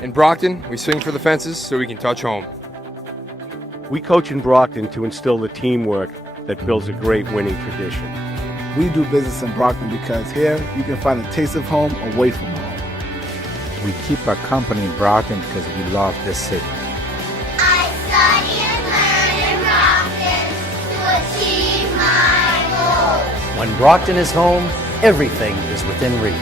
In Brockton, we swing for the fences so we can touch home. We coach in Brockton to instill the teamwork that builds a great winning tradition. We do business in Brockton because here you can find a taste of home away from home. We keep our company in Brockton because we love this city. I study and learn in Brockton to achieve my goals. When Brockton is home, everything is within reach.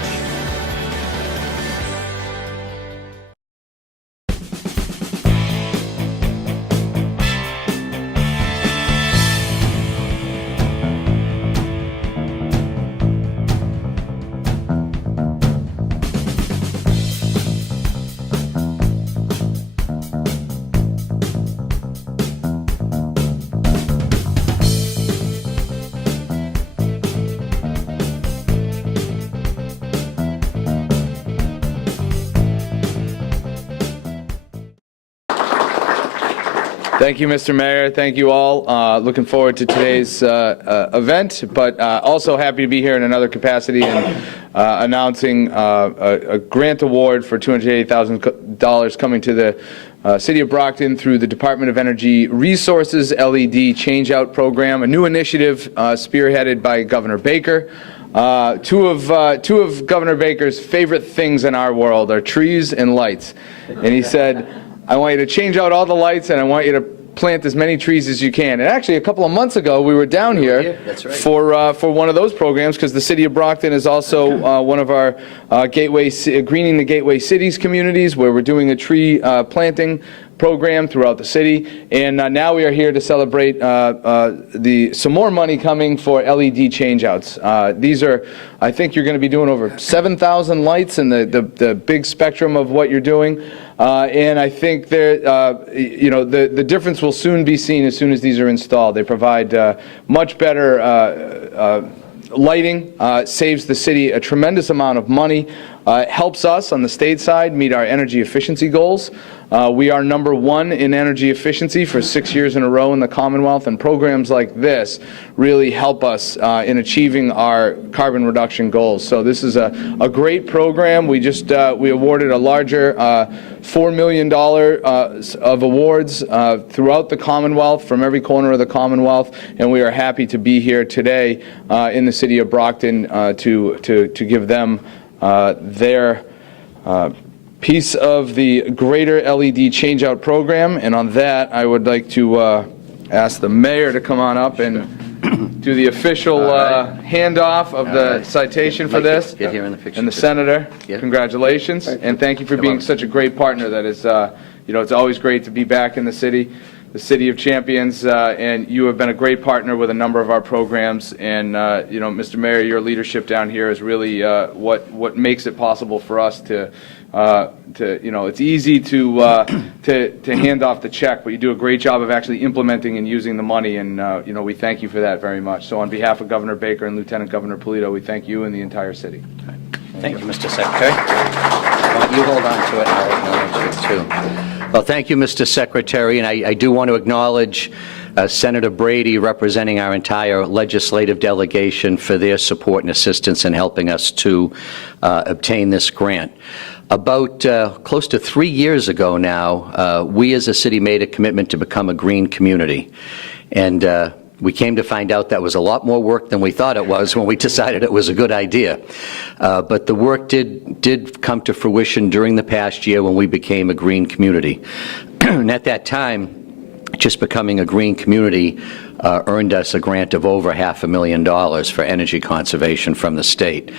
Thank you, Mr. Mayor. Thank you all. Looking forward to today's event, but also happy to be here in another capacity and announcing a grant award for $280,000 coming to the City of Brockton through the Department of Energy Resources LED Changeout Program, a new initiative spearheaded by Governor Baker. Two of Governor Baker's favorite things in our world are trees and lights. And he said, I want you to change out all the lights and I want you to plant as many trees as you can. And actually, a couple of months ago, we were down here for one of those programs because the City of Brockton is also one of our Greening the Gateway Cities communities where we're doing a tree planting program throughout the city. And now we are here to celebrate some more money coming for LED changeouts. These are, I think you're going to be doing over 7,000 lights in the big spectrum of what you're doing. And I think the difference will soon be seen as soon as these are installed. They provide much better lighting, saves the city a tremendous amount of money, helps us on the state side meet our energy efficiency goals. We are #1 in energy efficiency for 6 years in a row in the Commonwealth, and programs like this really help us in achieving our carbon reduction goals. So this is a great program. We just we awarded a larger $4 million of awards throughout the Commonwealth, from every corner of the Commonwealth, and we are happy to be here today in the City of Brockton to give them their piece of the greater LED changeout program. And on that, I would like to ask the mayor to come on up and do the official handoff of the citation for this. Get here in the picture. And the senator, congratulations, and thank you for being such a great partner. That is, it's always great to be back in the city of champions, and you have been a great partner with a number of our programs. And Mr. Mayor, your leadership down here is really what makes it possible for us to it's easy to hand off the check, but you do a great job of actually implementing and using the money, and we thank you for that very much. So on behalf of Governor Baker and Lieutenant Governor Polito, we thank you and the entire city. Thank you, Mr. Secretary. Why don't you hold on to it, and I'll acknowledge it too. Well, thank you, Mr. Secretary, and I do want to acknowledge Senator Brady, representing our entire legislative delegation, for their support and assistance in helping us to obtain this grant. About close to 3 years ago now, we as a city made a commitment to become a green community. And we came to find out that was a lot more work than we thought it was when we decided it was a good idea. But the work did come to fruition during the past year when we became a green community. And at that time, just becoming a green community earned us a grant of over $500,000 for energy conservation from the state.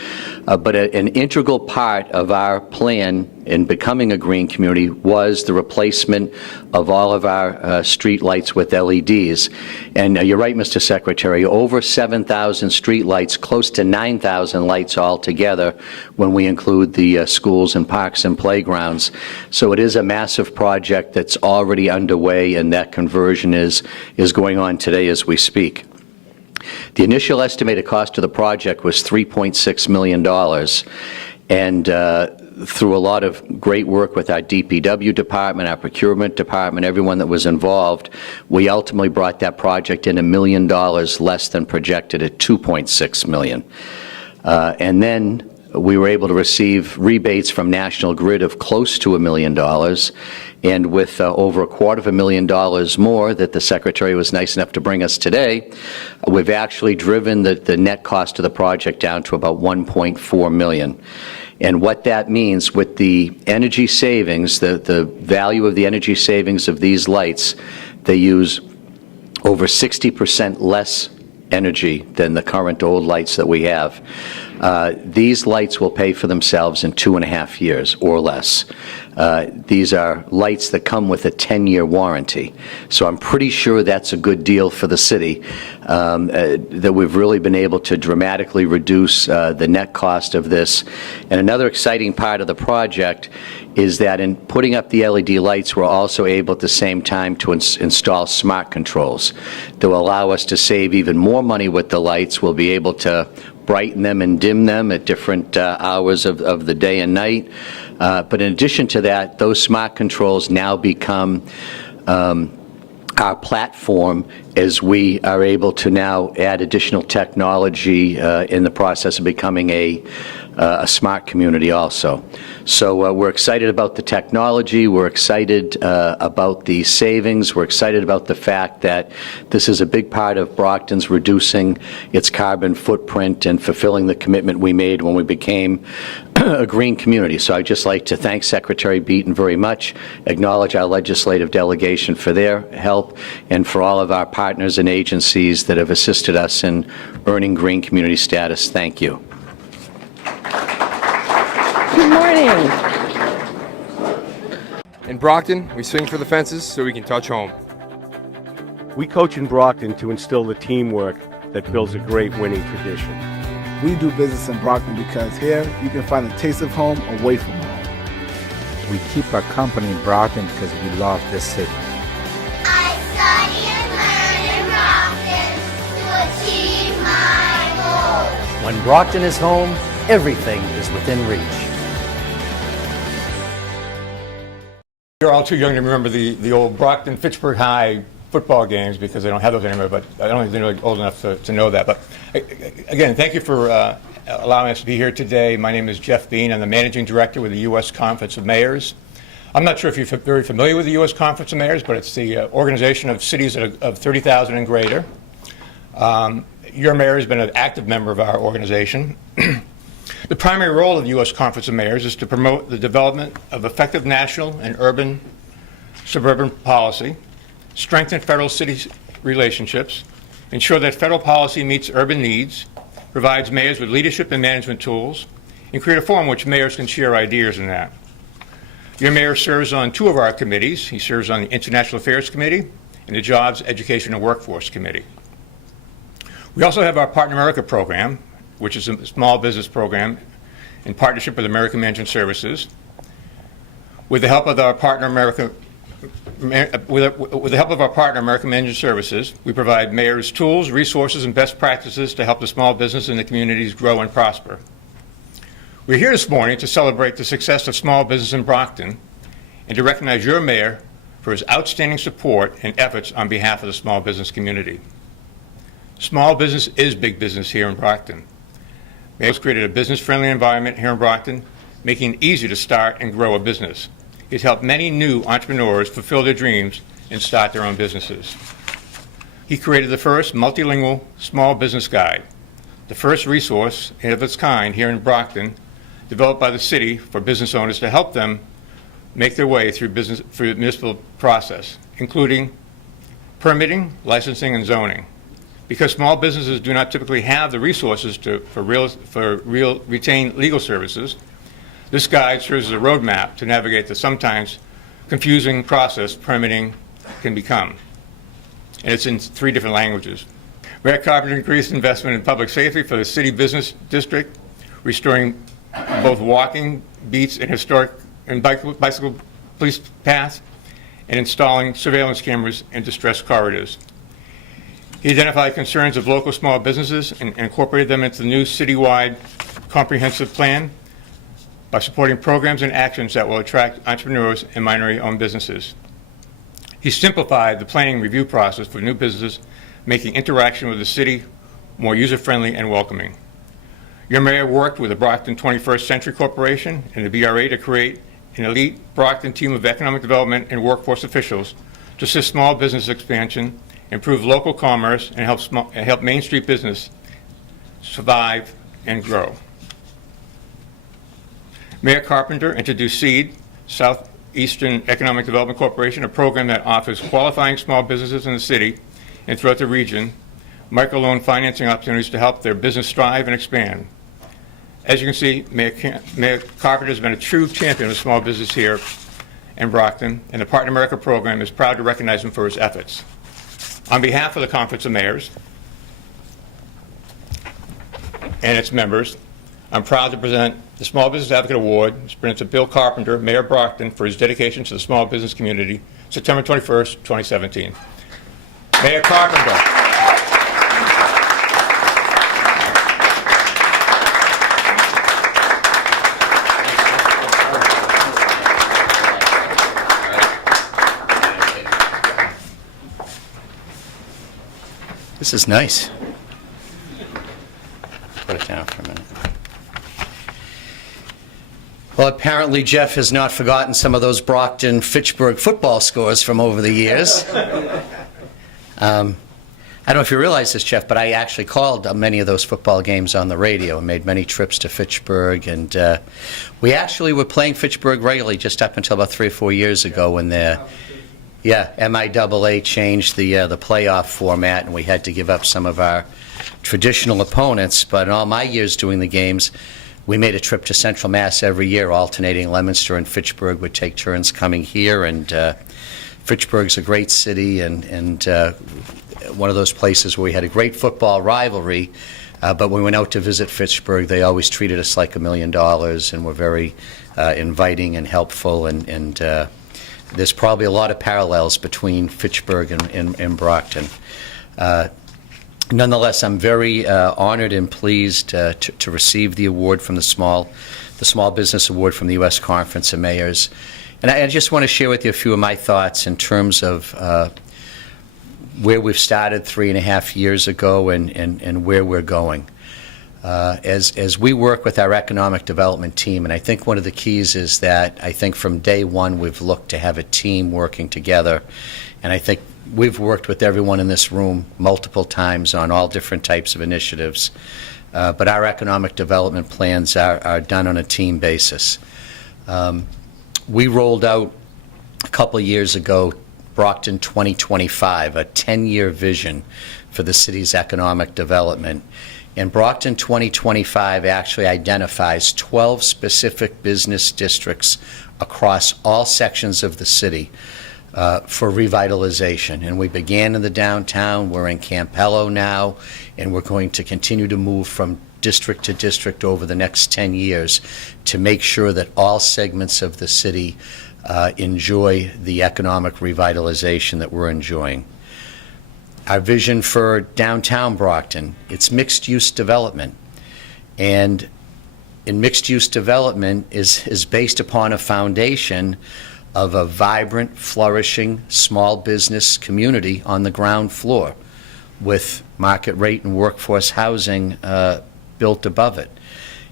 But an integral part of our plan in becoming a green community was the replacement of all of our street lights with LEDs. And you're right, Mr. Secretary, over 7,000 street lights, close to 9,000 lights altogether when we include the schools and parks and playgrounds. So it is a massive project that's already underway, and that conversion is going on today as we speak. The initial estimated cost of the project was $3.6 million, and through a lot of great work with our DPW department, our procurement department, everyone that was involved, we ultimately brought that project in $1 million less than projected at $2.6 million. And then we were able to receive rebates from National Grid of close to $1 million, and with over $250,000 more that the Secretary was nice enough to bring us today, we've actually driven the net cost of the project down to about $1.4 million. And what that means with the energy savings, the value of the energy savings of these lights, they use over 60% less energy than the current old lights that we have. These lights will pay for themselves in 2.5 years or less. These are lights that come with a 10-year warranty. So I'm pretty sure that's a good deal for the city, that we've really been able to dramatically reduce the net cost of this. And another exciting part of the project is that in putting up the LED lights, we're also able at the same time to install smart controls that will allow us to save even more money with the lights. We'll be able to brighten them and dim them at different hours of the day and night. But in addition to that, those smart controls now become our platform as we are able to now add additional technology in the process of becoming a smart community also. So we're excited about the technology, we're excited about the savings, we're excited about the fact that this is a big part of Brockton's reducing its carbon footprint and fulfilling the commitment we made when we became a green community. So I'd just like to thank Secretary Beaton very much, acknowledge our legislative delegation for their help, and for all of our partners and agencies that have assisted us in earning green community status. Thank you. Good morning. In Brockton, we swing for the fences so we can touch home. We coach in Brockton to instill the teamwork that builds a great winning tradition. We do business in Brockton because here you can find a taste of home away from home. We keep our company in Brockton because we love this city. I study and learn in Brockton to achieve my goals. When Brockton is home, everything is within reach. You're all too young to remember the old Brockton-Fitchburg High football games because they don't have those anymore, but I don't think they're really old enough to know that. But again, thank you for allowing us to be here today. My name is Jeff Bean. I'm the Managing Director with the U.S. Conference of Mayors. I'm not sure if you're very familiar with the U.S. Conference of Mayors, but it's the organization of cities of 30,000 and greater. Your mayor has been an active member of our organization. The primary role of the U.S. Conference of Mayors is to promote the development of effective national and urban suburban policy, strengthen federal-city relationships, ensure that federal policy meets urban needs, provides mayors with leadership and management tools, and create a forum in which mayors can share ideas in that. Your mayor serves on 2 of our committees. He serves on the International Affairs Committee and the Jobs, Education, and Workforce Committee. We also have our Partner America program, which is a small business program in partnership with American Management Services. With the help of our partner American Management Services, we provide mayors tools, resources, and best practices to help the small business and the communities grow and prosper. We're here this morning to celebrate the success of small business in Brockton and to recognize your mayor for his outstanding support and efforts on behalf of the small business community. Small business is big business here in Brockton. Mayor has created a business-friendly environment here in Brockton, making it easy to start and grow a business. He's helped many new entrepreneurs fulfill their dreams and start their own businesses. He created the first multilingual small business guide, the first resource of its kind here in Brockton, developed by the city for business owners to help them make their way through the municipal process, including permitting, licensing, and zoning. Because small businesses do not typically have the resources for retain legal services, this guide serves as a roadmap to navigate the sometimes confusing process permitting can become. And it's in 3 different languages. Mayor Carpenter increased investment in public safety for the city business district, restoring both walking beats and historic and bicycle police paths, and installing surveillance cameras in distressed corridors. He identified concerns of local small businesses and incorporated them into the new citywide comprehensive plan by supporting programs and actions that will attract entrepreneurs and minority-owned businesses. He simplified the planning review process for new businesses, making interaction with the city more user-friendly and welcoming. Your mayor worked with the Brockton 21st Century Corporation and the BRA to create an elite Brockton team of economic development and workforce officials to assist small business expansion, improve local commerce, and help Main Street business survive and grow. Mayor Carpenter introduced SEED, Southeastern Economic Development Corporation, a program that offers qualifying small businesses in the city and throughout the region microloan financing opportunities to help their business thrive and expand. As you can see, Mayor Carpenter has been a true champion of small business here in Brockton, and the Partner America program is proud to recognize him for his efforts. On behalf of the Conference of Mayors and its members, I'm proud to present the Small Business Advocate Award, presented to Bill Carpenter, Mayor of Brockton, for his dedication to the small business community, September 21st, 2017. Mayor Carpenter. This is nice. Put it down for a minute. Well, apparently Jeff has not forgotten some of those Brockton-Fitchburg football scores from over the years. I don't know if you realize this, Jeff, but I actually called many of those football games on the radio and made many trips to Fitchburg. And we actually were playing Fitchburg regularly just up until about 3 or 4 years ago when MIAA changed the playoff format, and we had to give up some of our traditional opponents. But in all my years doing the games, we made a trip to Central Mass every year, alternating Leominster and Fitchburg would take turns coming here. And Fitchburg's a great city and one of those places where we had a great football rivalry. But when we went out to visit Fitchburg, they always treated us like $1 million and were very inviting and helpful. And there's probably a lot of parallels between Fitchburg and Brockton. Nonetheless, I'm very honored and pleased to receive the award from the Small Business Award from the U.S. Conference of Mayors. And I just want to share with you a few of my thoughts in terms of where we've started 3.5 years ago and where we're going. As we work with our economic development team, and I think one of the keys is that I think from day one we've looked to have a team working together, and I think we've worked with everyone in this room multiple times on all different types of initiatives, but our economic development plans are done on a team basis. We rolled out a couple of years ago Brockton 2025, a 10-year vision for the city's economic development. And Brockton 2025 actually identifies 12 specific business districts across all sections of the city for revitalization. And we began in the downtown, we're in Campello now, and we're going to continue to move from district to district over the next 10 years to make sure that all segments of the city enjoy the economic revitalization that we're enjoying. Our vision for downtown Brockton, it's mixed-use development. And in mixed-use development is based upon a foundation of a vibrant, flourishing, small business community on the ground floor with market rate and workforce housing built above it.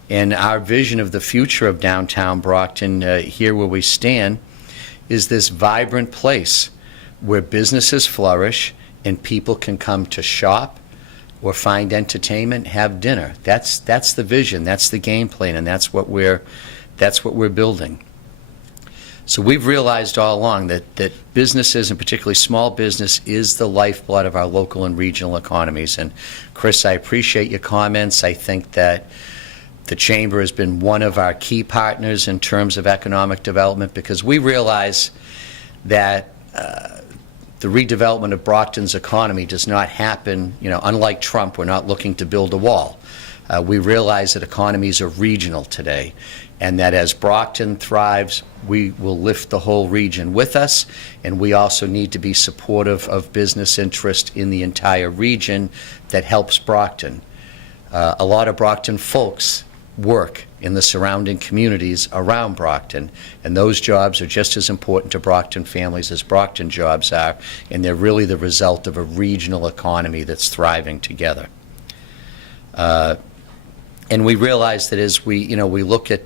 And our vision of the future of downtown Brockton, here where we stand, is this vibrant place where businesses flourish and people can come to shop or find entertainment, have dinner. That's the vision, that's the game plan, and that's what we're building. So we've realized all along that businesses, and particularly small business, is the lifeblood of our local and regional economies. And Chris, I appreciate your comments. I think that the Chamber has been one of our key partners in terms of economic development, because we realize that the redevelopment of Brockton's economy does not happen, unlike Trump, we're not looking to build a wall. We realize that economies are regional today, and that as Brockton thrives, we will lift the whole region with us, and we also need to be supportive of business interest in the entire region that helps Brockton. A lot of Brockton folks work in the surrounding communities around Brockton, and those jobs are just as important to Brockton families as Brockton jobs are, and they're really the result of a regional economy that's thriving together. And we realize that as we look at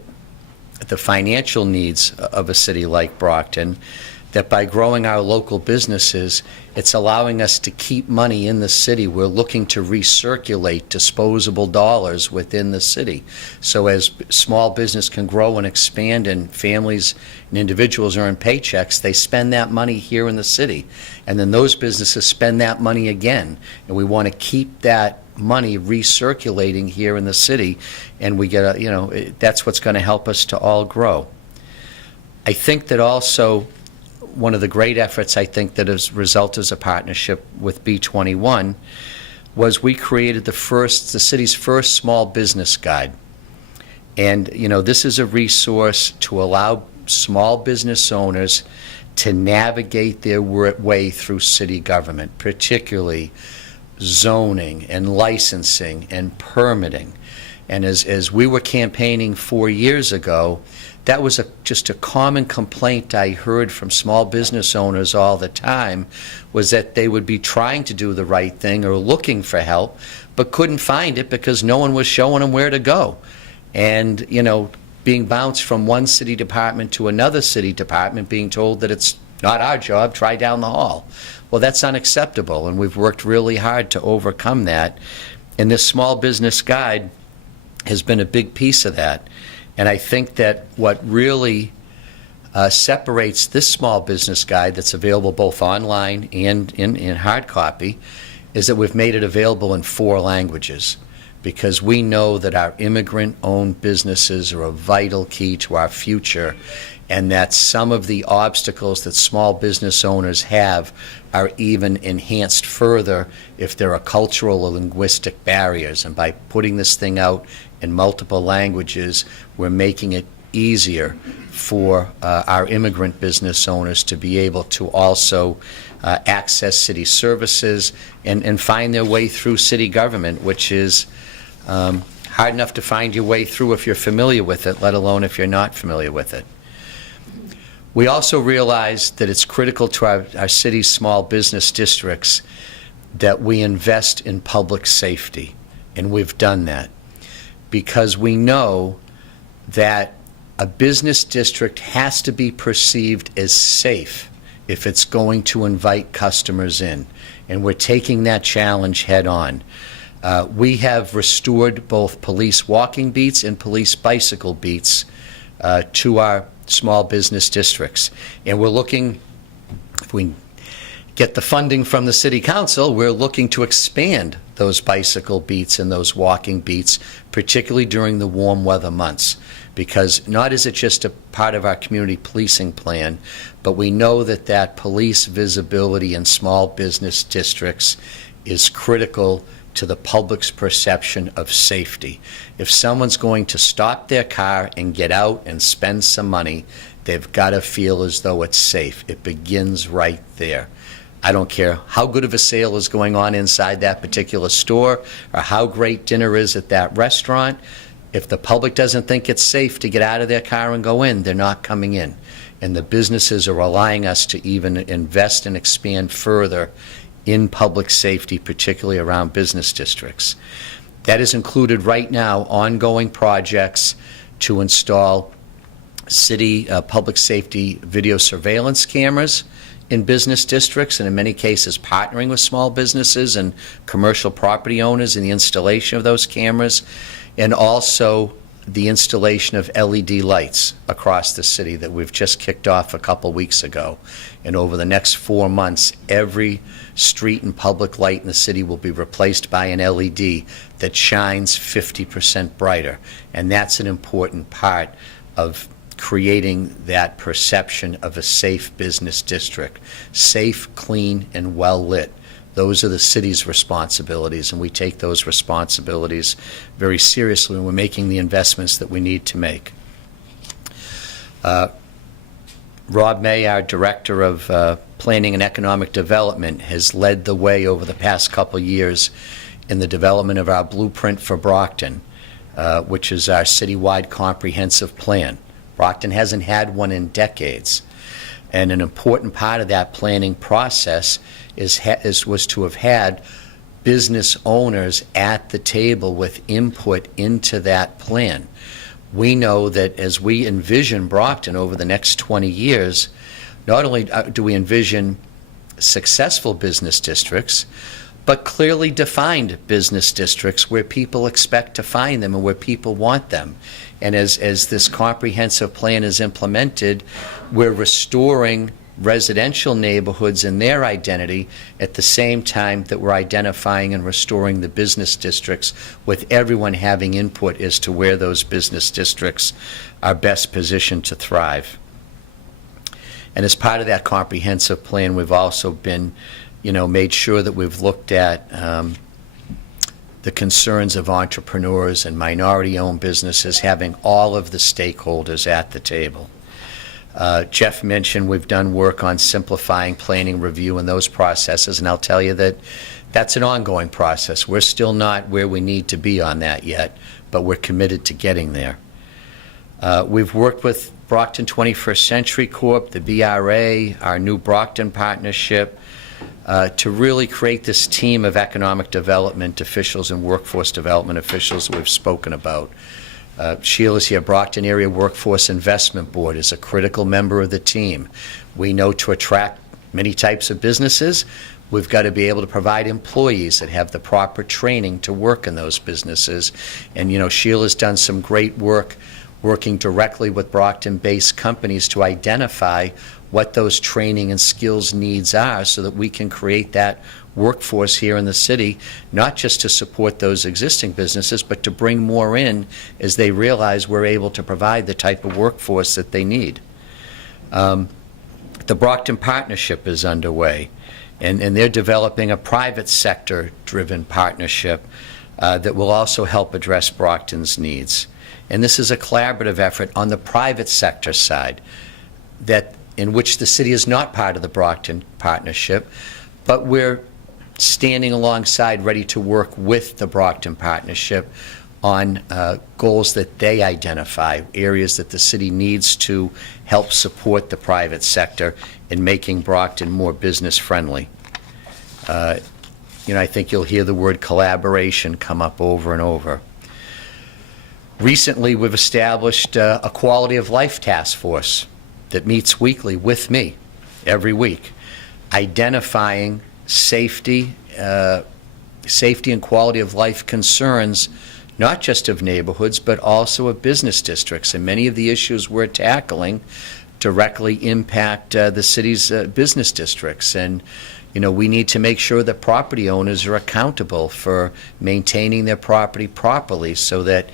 the financial needs of a city like Brockton, that by growing our local businesses, it's allowing us to keep money in the city. We're looking to recirculate disposable dollars within the city. So as small business can grow and expand and families and individuals earn paychecks, they spend that money here in the city. And then those businesses spend that money again. And we want to keep that money recirculating here in the city. And we get that's what's going to help us to all grow. I think that also one of the great efforts I think that has resulted as a partnership with B21 was we created the city's first small business guide. And, this is a resource to allow small business owners to navigate their way through city government, particularly zoning and licensing and permitting. And as we were campaigning 4 years ago, that was just a common complaint I heard from small business owners all the time, was that they would be trying to do the right thing or looking for help, but couldn't find it because no one was showing them where to go. And, being bounced from one city department to another city department, being told that it's not our job, try down the hall. Well, that's unacceptable, and we've worked really hard to overcome that. And this small business guide has been a big piece of that. And I think that what really separates this small business guide that's available both online and in hard copy is that we've made it available in 4 languages, because we know that our immigrant-owned businesses are a vital key to our future, and that some of the obstacles that small business owners have are even enhanced further if there are cultural or linguistic barriers. And by putting this thing out in multiple languages, we're making it easier for our immigrant business owners to be able to also access city services and find their way through city government, which is hard enough to find your way through if you're familiar with it, let alone if you're not familiar with it. We also realize that it's critical to our city's small business districts that we invest in public safety, and we've done that, because we know that a business district has to be perceived as safe if it's going to invite customers in, and we're taking that challenge head on. We have restored both police walking beats and police bicycle beats to our small business districts, and we're looking, if we get the funding from the City Council, we're looking to expand those bicycle beats and those walking beats, particularly during the warm weather months, because not is it just a part of our community policing plan, but we know that police visibility in small business districts is critical to the public's perception of safety. If someone's going to stop their car and get out and spend some money, they've got to feel as though it's safe. It begins right there. I don't care how good of a sale is going on inside that particular store or how great dinner is at that restaurant. If the public doesn't think it's safe to get out of their car and go in, they're not coming in. And the businesses are allowing us to even invest and expand further in public safety, particularly around business districts. That is included right now ongoing projects to install city public safety video surveillance cameras in business districts, and in many cases partnering with small businesses and commercial property owners in the installation of those cameras, and also the installation of LED lights across the city that we've just kicked off a couple weeks ago. And over the next 4 months, every street and public light in the city will be replaced by an LED that shines 50% brighter. And that's an important part of creating that perception of a safe business district. Safe, clean, and well lit. Those are the city's responsibilities, and we take those responsibilities very seriously when we're making the investments that we need to make. Rob May, our Director of Planning and Economic Development, has led the way over the past couple years in the development of our Blueprint for Brockton, which is our citywide comprehensive plan. Brockton hasn't had one in decades, and an important part of that planning process was to have had business owners at the table with input into that plan. We know that as we envision Brockton over the next 20 years, not only do we envision successful business districts, but clearly defined business districts where people expect to find them and where people want them. And as this comprehensive plan is implemented, we're restoring residential neighborhoods and their identity at the same time that we're identifying and restoring the business districts, with everyone having input as to where those business districts are best positioned to thrive. And as part of that comprehensive plan, we've also been, made sure that we've looked at the concerns of entrepreneurs and minority-owned businesses, having all of the stakeholders at the table. Jeff mentioned we've done work on simplifying planning review and those processes, and I'll tell you that that's an ongoing process. We're still not where we need to be on that yet, but we're committed to getting there. We've worked with Brockton 21st Century Corp., the BRA, our new Brockton partnership, to really create this team of economic development officials and workforce development officials we've spoken about. Sheila's here. Brockton Area Workforce Investment Board is a critical member of the team. We know to attract many types of businesses, we've got to be able to provide employees that have the proper training to work in those businesses. And, Sheila's done some great work working directly with Brockton-based companies to identify what those training and skills needs are so that we can create that workforce here in the city, not just to support those existing businesses, but to bring more in as they realize we're able to provide the type of workforce that they need. The Brockton Partnership is underway, and they're developing a private sector-driven partnership that will also help address Brockton's needs. And this is a collaborative effort on the private sector side in which the city is not part of the Brockton Partnership, but we're standing alongside, ready to work with the Brockton Partnership on goals that they identify, areas that the city needs to help support the private sector in making Brockton more business-friendly. I think you'll hear the word collaboration come up over and over. Recently, we've established a quality of life task force that meets weekly with me every week, identifying safety and quality of life concerns, not just of neighborhoods, but also of business districts. And many of the issues we're tackling directly impact the city's business districts. And, we need to make sure that property owners are accountable for maintaining their property properly so that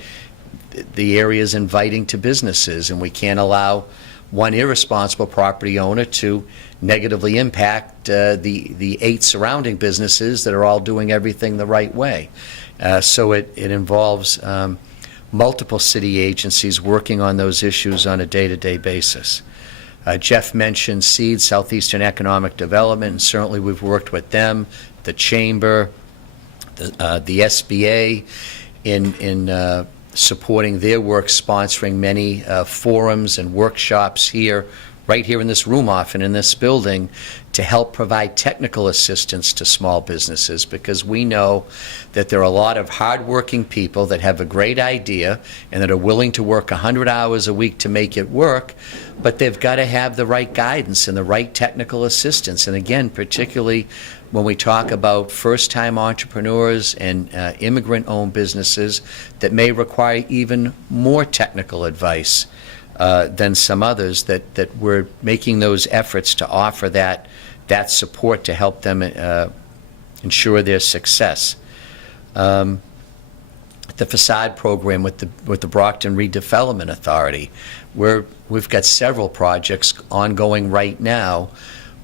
the area is inviting to businesses, and we can't allow one irresponsible property owner to negatively impact the 8 surrounding businesses that are all doing everything the right way. So it involves multiple city agencies working on those issues on a day-to-day basis. Jeff mentioned SEED, Southeastern Economic Development, and certainly we've worked with them, the Chamber, the SBA, in supporting their work, sponsoring many forums and workshops right here in this room often, in this building, to help provide technical assistance to small businesses, because we know that there are a lot of hardworking people that have a great idea and that are willing to work 100 hours a week to make it work, but they've got to have the right guidance and the right technical assistance. And again, particularly when we talk about first-time entrepreneurs and immigrant-owned businesses that may require even more technical advice than some others, that we're making those efforts to offer that support to help them ensure their success. The facade program with the Brockton Redevelopment Authority, we've got several projects ongoing right now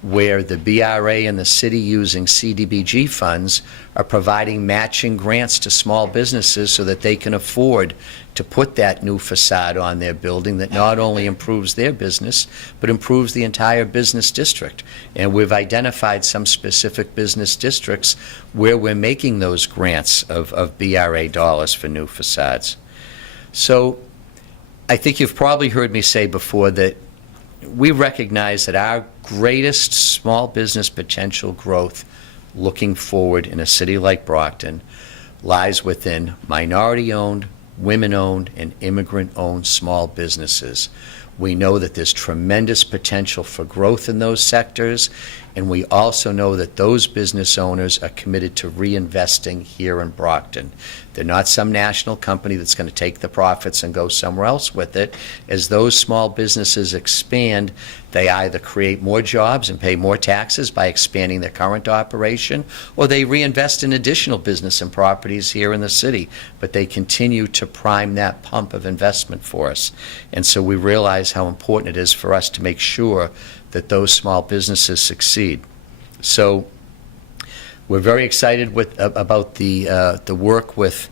where the BRA and the city, using CDBG funds, are providing matching grants to small businesses so that they can afford to put that new facade on their building that not only improves their business, but improves the entire business district. And we've identified some specific business districts where we're making those grants of BRA dollars for new facades. So I think you've probably heard me say before that we recognize that our greatest small business potential growth looking forward in a city like Brockton lies within minority-owned, women-owned, and immigrant-owned small businesses. We know that there's tremendous potential for growth in those sectors, and we also know that those business owners are committed to reinvesting here in Brockton. They're not some national company that's going to take the profits and go somewhere else with it. As those small businesses expand, they either create more jobs and pay more taxes by expanding their current operation, or they reinvest in additional business and properties here in the city. But they continue to prime that pump of investment for us. And so we realize how important it is for us to make sure that those small businesses succeed. So we're very excited about the work with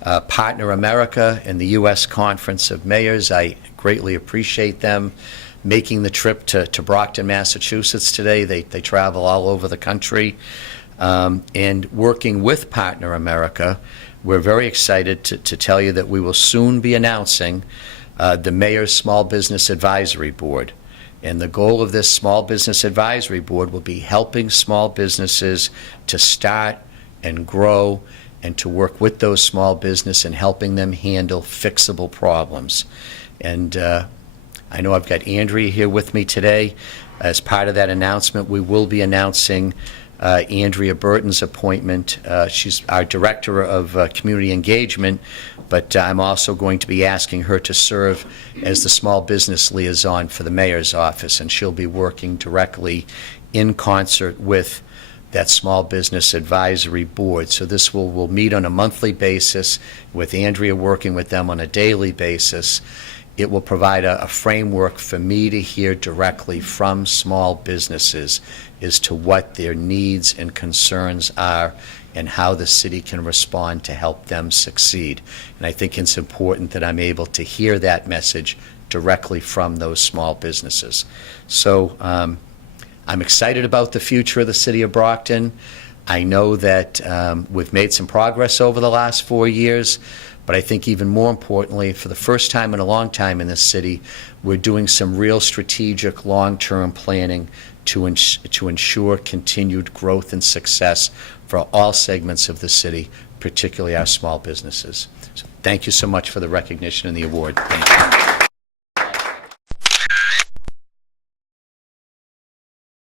Partner America and the U.S. Conference of Mayors. I greatly appreciate them making the trip to Brockton, Massachusetts today. They travel all over the country. And working with Partner America, we're very excited to tell you that we will soon be announcing the Mayor's Small Business Advisory Board. And the goal of this Small Business Advisory Board will be helping small businesses to start and grow and to work with those small business and helping them handle fixable problems. And I know I've got Andrea here with me today. As part of that announcement, we will be announcing Andrea Burton's appointment. She's our Director of Community Engagement, but I'm also going to be asking her to serve as the Small Business Liaison for the Mayor's Office, and she'll be working directly in concert with that Small Business Advisory Board. So this will meet on a monthly basis, with Andrea working with them on a daily basis. It will provide a framework for me to hear directly from small businesses as to what their needs and concerns are and how the city can respond to help them succeed. And I think it's important that I'm able to hear that message directly from those small businesses. So I'm excited about the future of the city of Brockton. I know that we've made some progress over the last 4 years, but I think even more importantly, for the first time in a long time in this city, we're doing some real strategic long-term planning to ensure continued growth and success for all segments of the city, particularly our small businesses. So thank you so much for the recognition and the award. Thank you.